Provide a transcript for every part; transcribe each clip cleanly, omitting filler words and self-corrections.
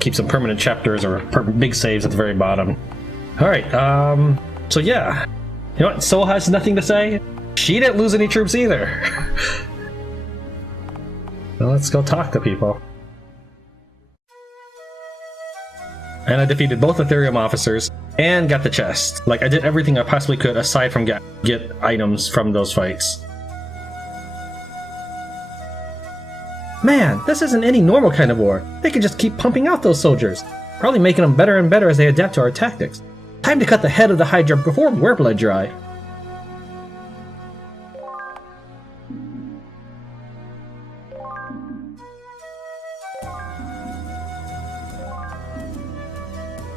keep some permanent chapters or big saves at the very bottom. Alright, so yeah. You know what? Sol has nothing to say. She didn't lose any troops either. Well, let's go talk to people. And I defeated both Aetherium officers and got the chest. Like, I did everything I possibly could aside from get items from those fights. Man, this isn't any normal kind of war. They can just keep pumping out those soldiers, probably making them better and better as they adapt to our tactics. Time to cut the head of the Hydra before we're blood dry.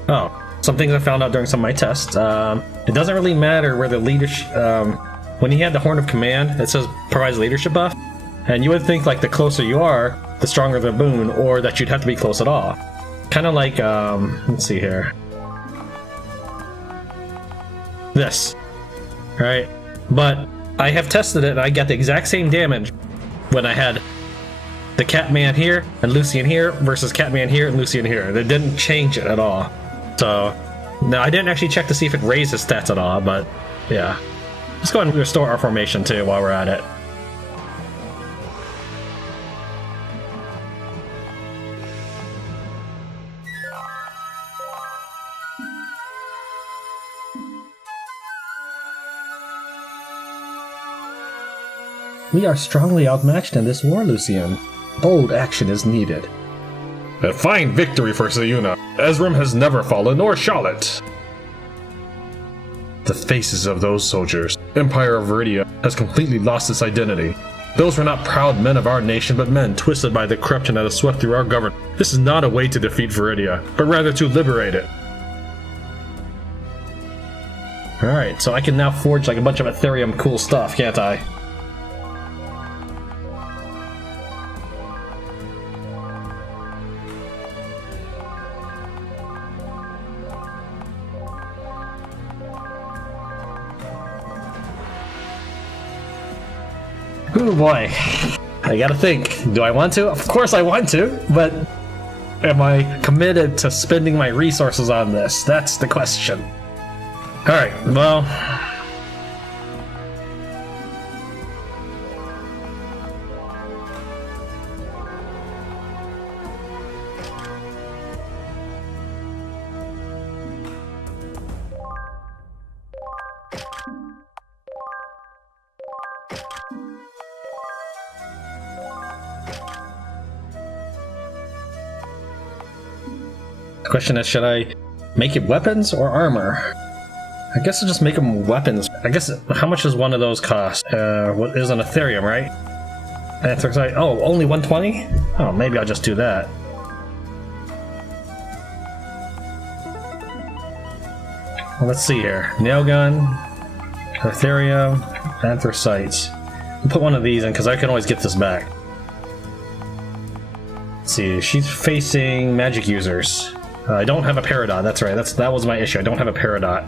Oh, some things I found out during some of my tests. It doesn't really matter where the leadership... when he had the Horn of Command, it says provides leadership buff. And you would think like the closer you are, the stronger the boon, or that you'd have to be close at all. Kind of like, let's see here. This. Right? But I have tested it and I got the exact same damage when I had the Catman here and Lucian here versus Catman here and Lucian here. It didn't change it at all. So, no, I didn't actually check to see if it raises stats at all, but yeah. Let's go ahead and restore our formation too while we're at it. We are strongly outmatched in this war, Lucian. Bold action is needed. A fine victory for Sayunaa. Ezrim has never fallen, nor shall it. The faces of those soldiers. Empire of Viridia has completely lost its identity. Those were not proud men of our nation, but men twisted by the corruption that has swept through our government. This is not a way to defeat Viridia, but rather to liberate it. Alright, so I can now forge like a bunch of Aetherium cool stuff, can't I? Oh boy, I gotta think. Do I want to? Of course I want to, but am I committed to spending my resources on this? That's the question. Alright, well... The question is, should I make it weapons or armor? I guess I'll just make them weapons. I guess, how much does one of those cost? What is an Aetherium, right? Anthracite. Oh, only 120? Oh, maybe I'll just do that. Well, let's see here. Nail gun, Aetherium, anthracite. I'll put one of these in because I can always get this back. Let's see, she's facing magic users. I don't have a Peridot, that's right, that was my issue, I don't have a Peridot.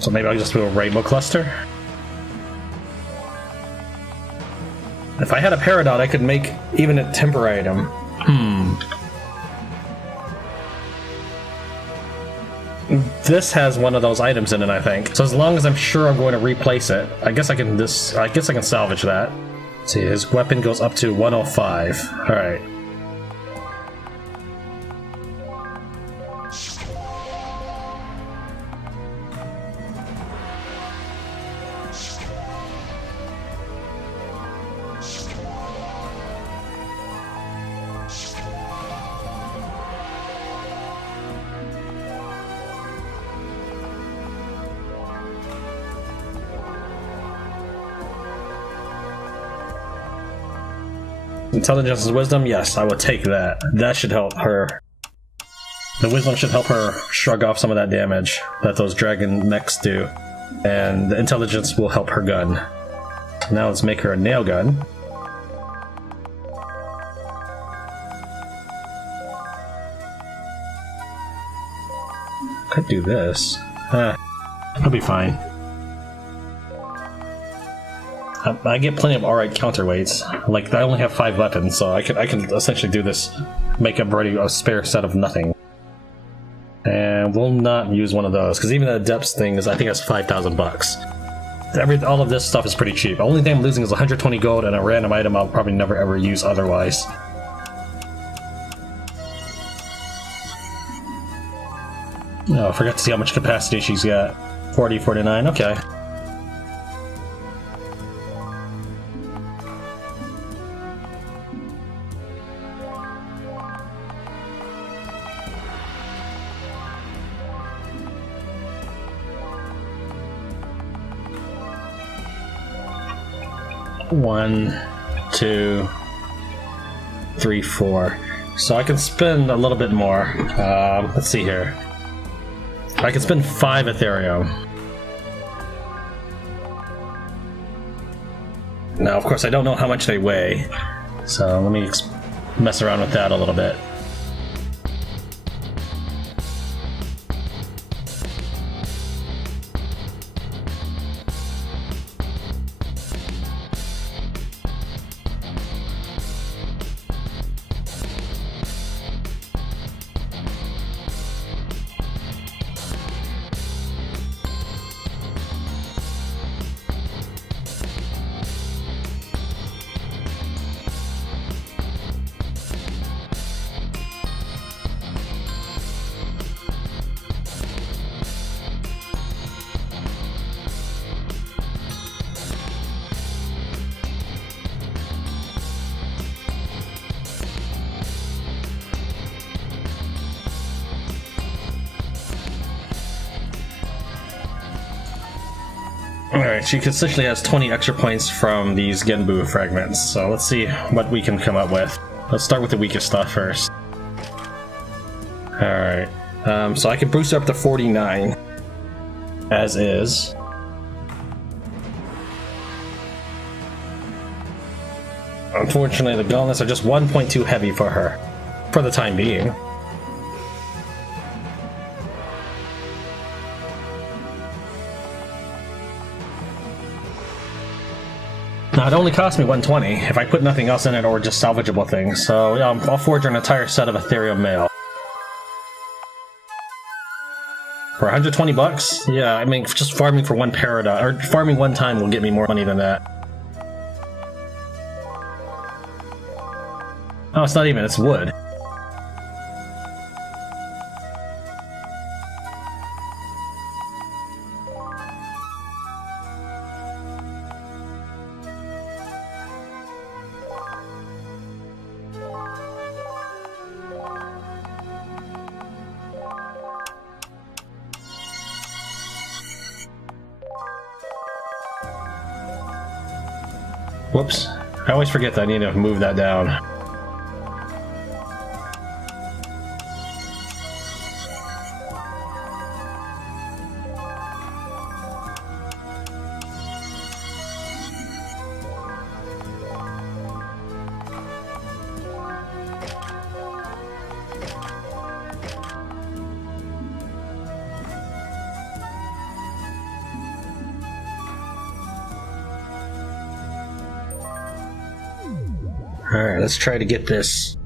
So maybe I'll just do a Rainbow Cluster? If I had a Peridot, I could make even a temper item. This has one of those items in it, I think. So as long as I'm sure I'm going to replace it, I guess I can salvage that. Let's see, his weapon goes up to 105. Alright. Intelligence is wisdom? Yes, I will take that. That should help her. The wisdom should help her shrug off some of that damage that those dragon mechs do. And the intelligence will help her gun. Now let's make her a nail gun. Could do this. It'll be fine. I get plenty of alright counterweights. Like, I only have 5 weapons, so I can essentially do this make up already a spare set of nothing. And we'll not use one of those, because even the depths thing is, I think that's 5,000 bucks. All of this stuff is pretty cheap. The only thing I'm losing is 120 gold and a random item I'll probably never ever use otherwise. Oh, I forgot to see how much capacity she's got. 40, 49, okay. One, two, three, four. So I can spend a little bit more. Let's see here. I can spend 5 Ethereum. Now, of course, I don't know how much they weigh, so let me mess around with that a little bit. Alright, she consistently has 20 extra points from these Genbu fragments, so let's see what we can come up with. Let's start with the weakest stuff first. Alright, so I can boost her up to 49, as is. Unfortunately, the gauntlets are just 1.2 heavy for her, for the time being. Now, it only cost me 120 if I put nothing else in it or just salvageable things, so yeah, I'll forge an entire set of Aetheria mail. For 120 bucks? Yeah, I mean, just farming for one paradigm, or farming one time will get me more money than that. Oh, it's not even, it's wood. Whoops. I always forget that I need to move that down. Alright, let's try to get this.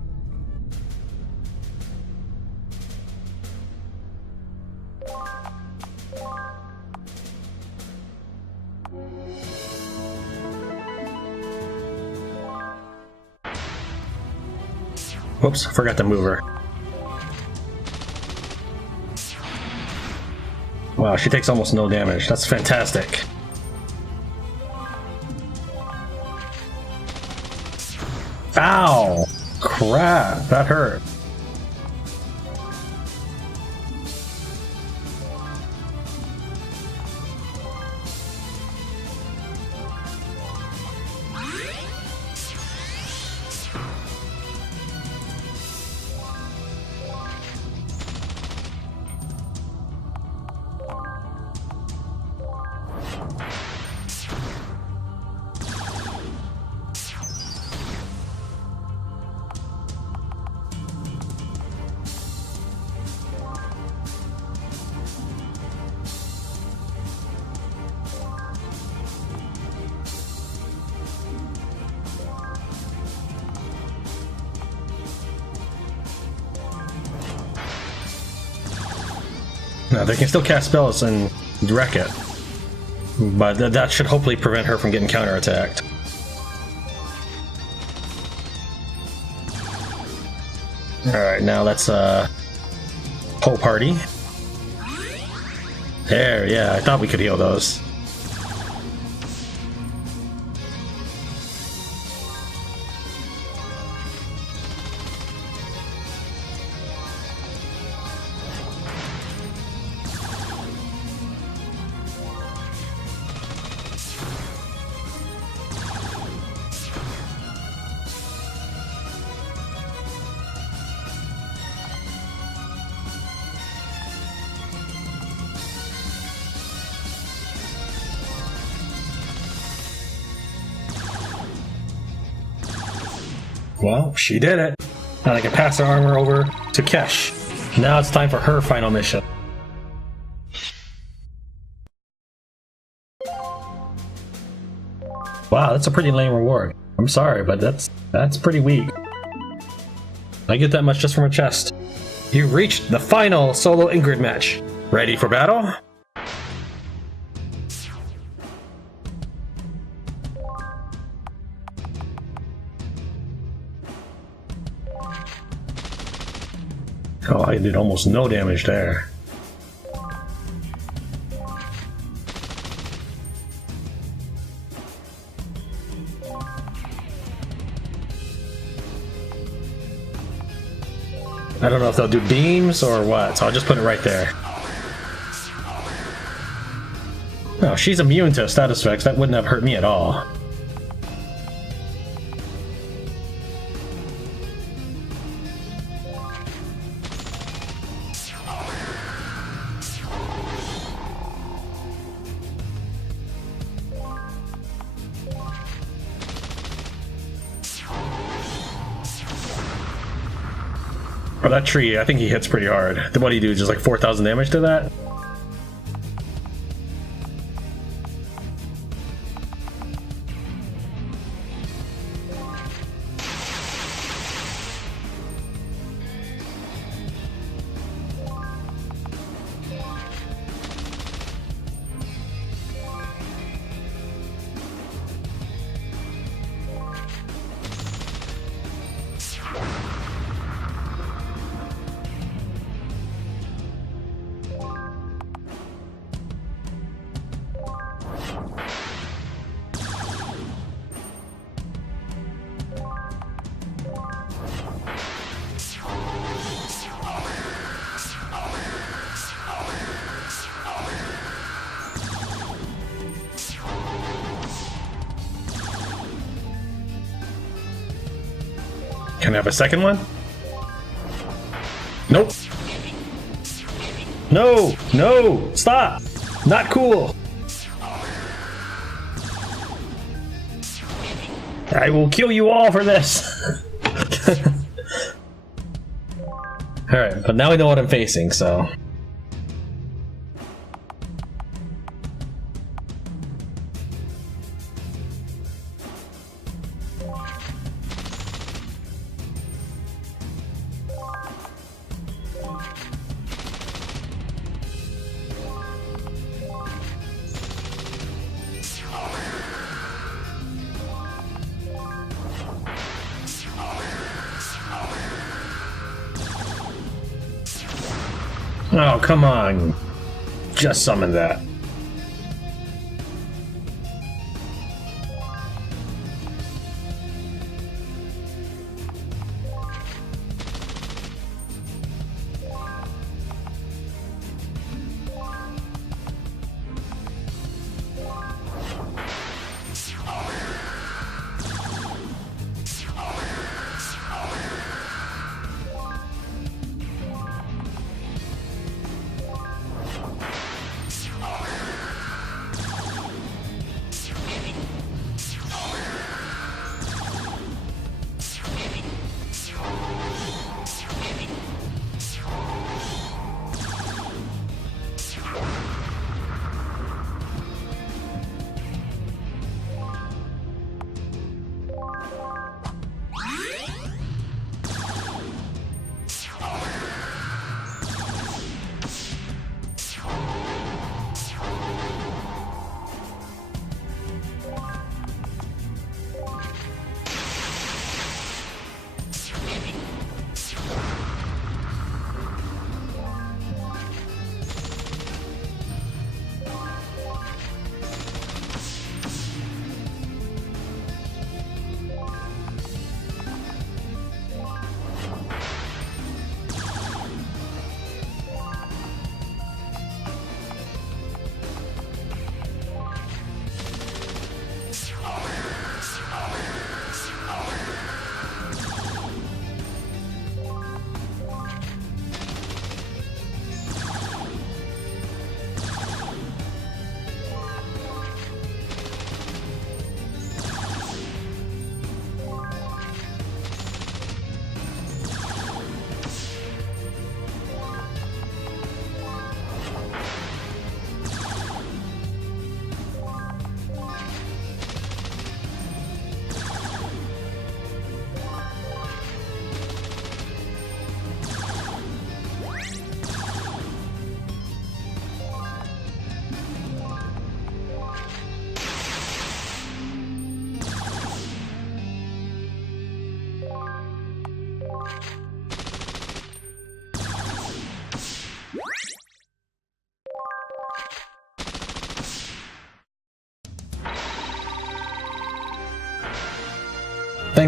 Whoops, forgot to move her. Wow, she takes almost no damage. That's fantastic. Ow! Crap, that hurt. No, they can still cast spells and wreck it. But that should hopefully prevent her from getting counterattacked. Alright, now let's whole party. There, yeah, I thought we could heal those. Well, she did it. Now I can pass her armor over to Kesh. Now it's time for her final mission. Wow, that's a pretty lame reward. I'm sorry, but that's pretty weak. I get that much just from a chest. You've reached the final solo Ingrid match. Ready for battle? Oh, I did almost no damage there. I don't know if they'll do beams or what, so I'll just put it right there. No, she's immune to status effects. That wouldn't have hurt me at all. Oh, that tree, I think he hits pretty hard. What do you do, just like 4,000 damage to that? Can I have a second one? Nope. No! No! Stop! Not cool! I will kill you all for this! Alright, but now we know what I'm facing, so... Oh, come on. Just summon that.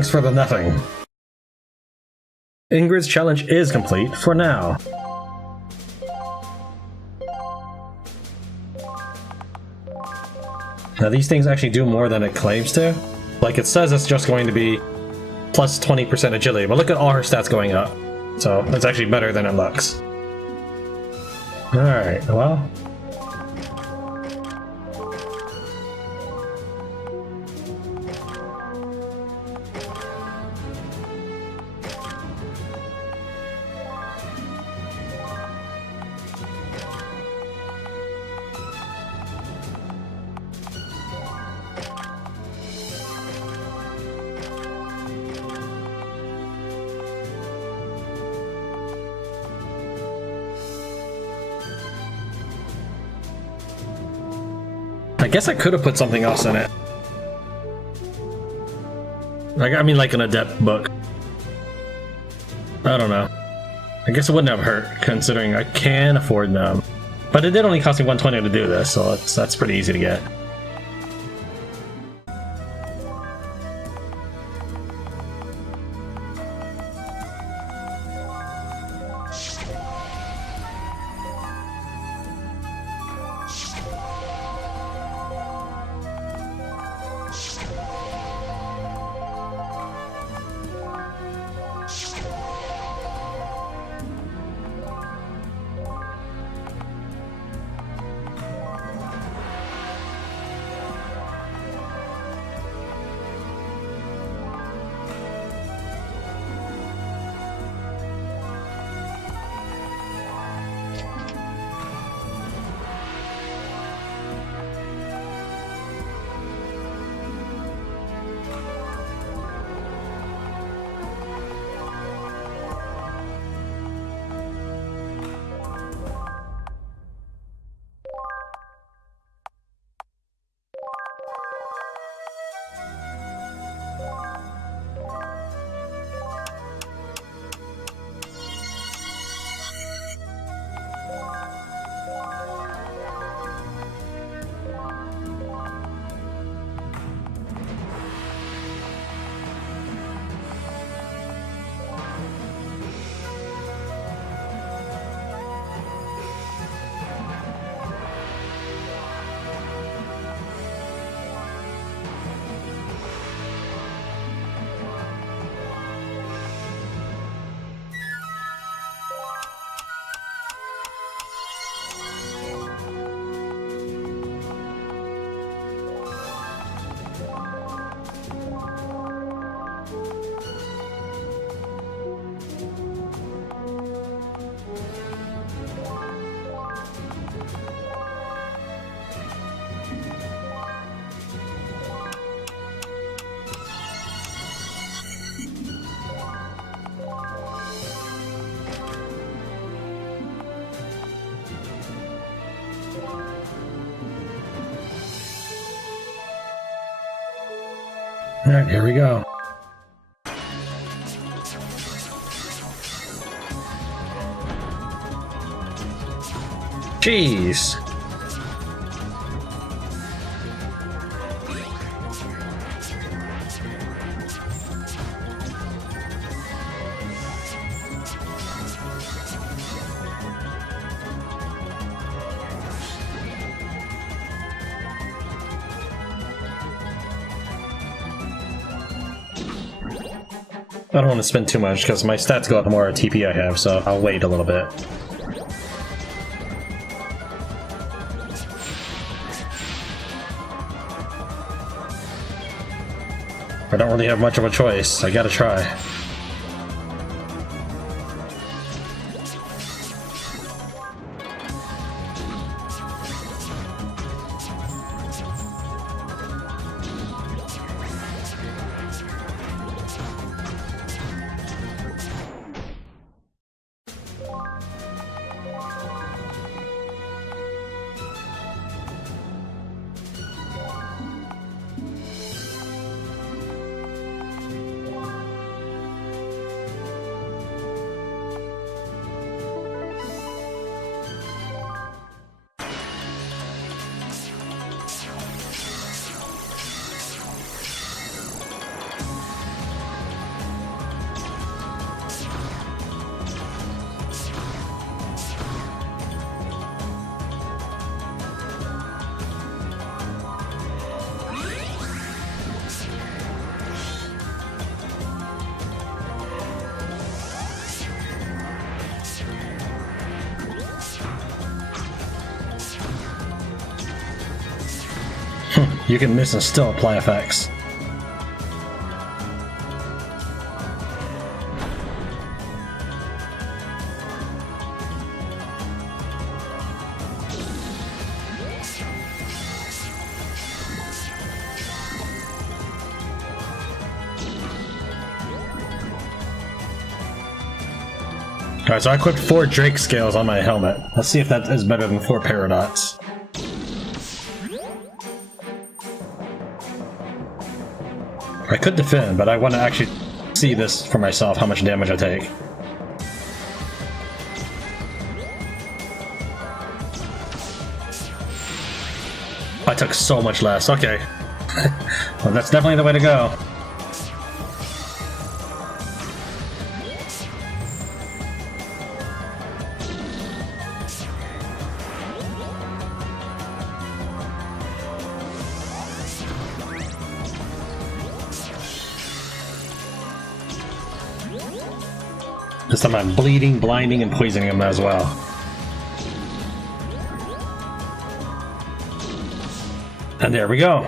Thanks for the nothing. Ingrid's challenge is complete for now. Now these things actually do more than it claims to. Like it says it's just going to be plus 20% agility, but look at all her stats going up. So it's actually better than it looks. Alright, well. I guess I could have put something else in it. Like, I mean, like an adept book. I don't know. I guess it wouldn't have hurt, considering I can afford them. But it did only cost me 120 to do this, so that's pretty easy to get. Alright, here we go. Jeez. I don't want to spend too much because my stats go up the more TP I have, so I'll wait a little bit. I don't really have much of a choice. I gotta try. You can miss and still apply effects. Alright, so I equipped 4 Drake scales on my helmet. Let's see if that is better than 4 Paradox. I could defend, but I want to actually see this for myself, how much damage I take. I took so much less, okay. Well, that's definitely the way to go. This time I'm bleeding, blinding, and poisoning him as well. And there we go.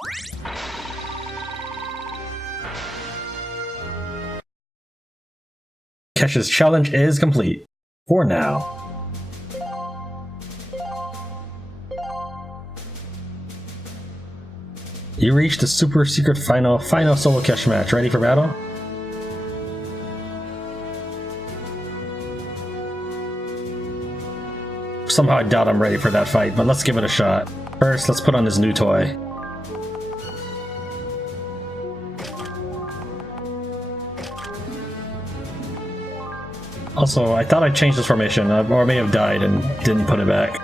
Kesh's challenge is complete. For now. You reached the super secret final solo Kesh match. Ready for battle? Somehow I doubt I'm ready for that fight, but let's give it a shot. First, let's put on this new toy. Also, I thought I changed this formation, or I may have died and didn't put it back.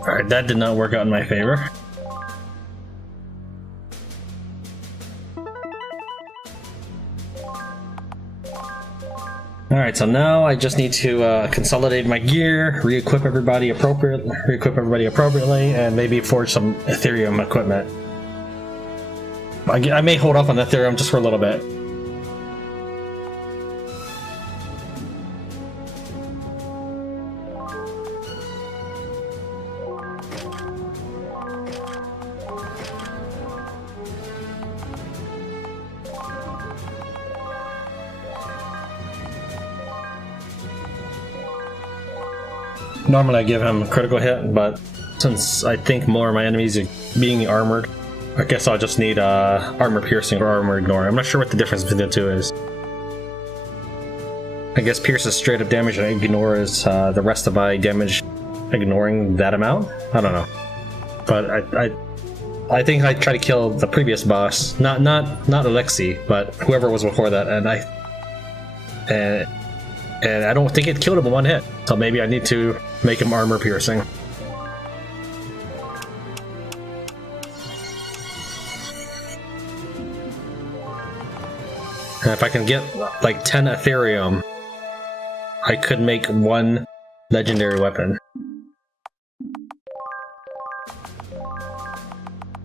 Alright, that did not work out in my favor. Alright, so now I just need to consolidate my gear, re-equip everybody appropriately, and maybe forge some Aetherium equipment. I may hold off on Aetherium just for a little bit. Normally I give him a critical hit, but since I think more of my enemies are being armored, I guess I'll just need armor piercing or armor ignoring. I'm not sure what the difference between the two is. I guess pierce is straight up damage and ignore is the rest of my damage ignoring that amount? I don't know. But I think I tried to kill the previous boss, not Alexi, but whoever was before that, and I don't think it killed him in one hit. So maybe I need to make him armor piercing. And if I can get like 10 Aetherium, I could make one legendary weapon.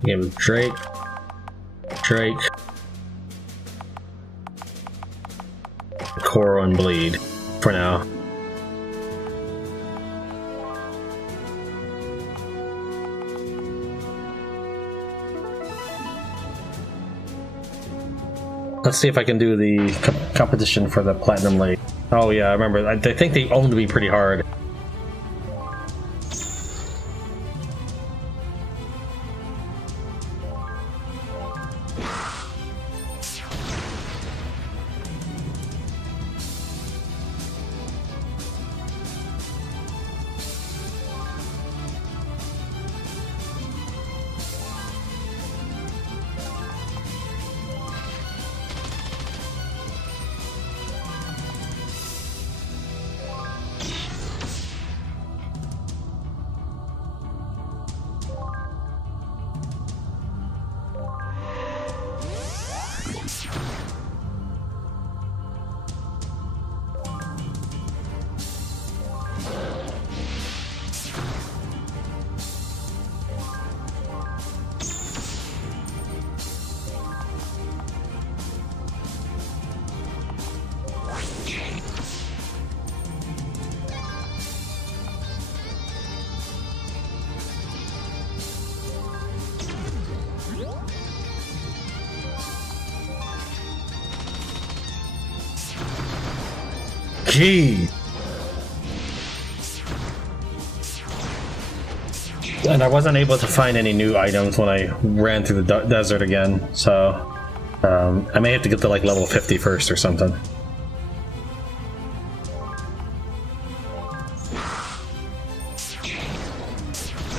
Give him Drake, Coral, and Bleed for now. Let's see if I can do the competition for the Platinum League. Oh yeah, I remember. I think they owned me pretty hard. Gee. And I wasn't able to find any new items when I ran through the desert again, so I may have to get to like level 50 first or something.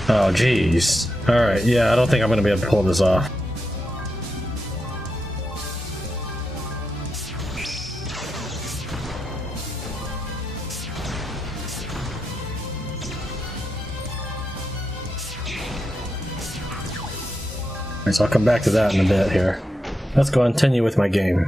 Oh jeez. Alright, yeah, I don't think I'm gonna be able to pull this off. So I'll come back to that in a bit here. Let's go continue with my game.